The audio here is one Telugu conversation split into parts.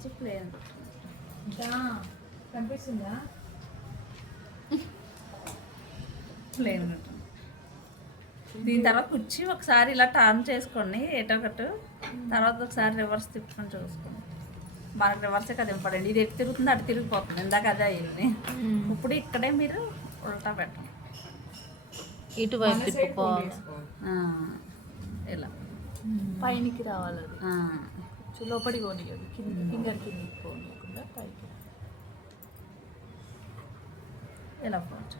ఇచ్చి ప్లేన్ కనిపిస్తుందా? ప్లేన్ పెట్టండి. దీని తర్వాత కుర్చీ ఒకసారి ఇలా టర్న్ చేసుకోండి ఏటొకటి, తర్వాత ఒకసారి రివర్స్ తిప్పుకొని చూసుకోండి. మనకు రివర్సే కదా ఇంపార్టెంట్. ఇది ఎటు తిరుగుతుంది అటు తిరిగిపోతుంది, ఇందాక అదే అయింది. ఇప్పుడు ఇక్కడే మీరు ఉల్టా పెట్టండి, ఇటువైపు తిప్పుకోవాలి. ఇలా పైనకి రావాలి. అది లోపలికి పోనీయదు, కింద ఫింగర్ కిందకి పోనీయకుండా పైకి ఇలా పోవచ్చు.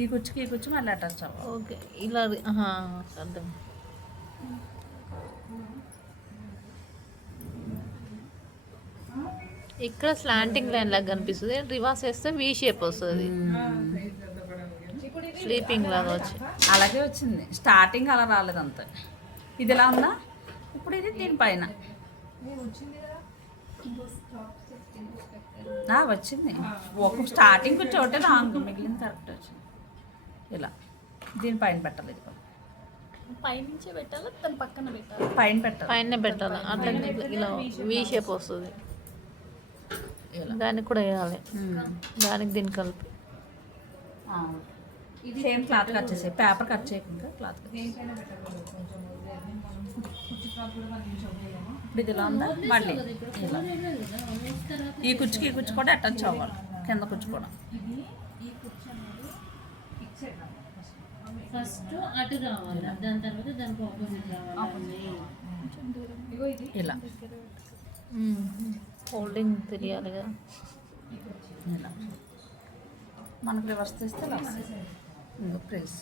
ఈ కుర్చీ మళ్ళీ అటాచ్ అవ్వాలి. ఓకే, ఇలా అర్థం. ఇక్కడ స్లాంటింగ్ లైన్ లాగా కనిపిస్తుంది, రివర్స్ వేస్తే వీ షేప్ వస్తుంది, స్లీపింగ్ లాగా వచ్చి అలాగే వచ్చింది. స్టార్టింగ్ అలా రాలేదు అంతే. ఇది ఎలా ఉందా, ఇప్పుడు ఇది దీనిపైన వచ్చింది. ఒక స్టార్టింగ్ కొంచెం ఒకటే రాంగ్, మిగిలిన కరెక్ట్ వచ్చింది. ఇలా దీనిపైన పెట్టాలి, ఇది పైనుంచే పెట్టాలి, దాని పక్కన పెట్టాలి, పైన పెట్టాలి, పైన పెట్టాలి. అట్లా ఇలా వీ షేప్ వస్తుంది. దానికి కూడా వేయాలి, దానికి దీన్ని కలిపి. సేమ్ క్లాత్ కట్ చేసే, పేపర్ కట్ చేయకుండా క్లాత్. ఇప్పుడు ఇది ఇలా ఉందా, మళ్ళీ ఇలా ఈ కుర్చీ కూడా అటాచ్ అవ్వాలి, కింద కుర్చీ కూడా. ఫస్ట్ అటు రావాలి, దాని తర్వాత దానికి ఆపోజిట్ రావాలి. ఇలా హోల్డింగ్ తెలియాలి కదా. ఇలా మనకు రివర్స్ చేస్తే ప్రైస్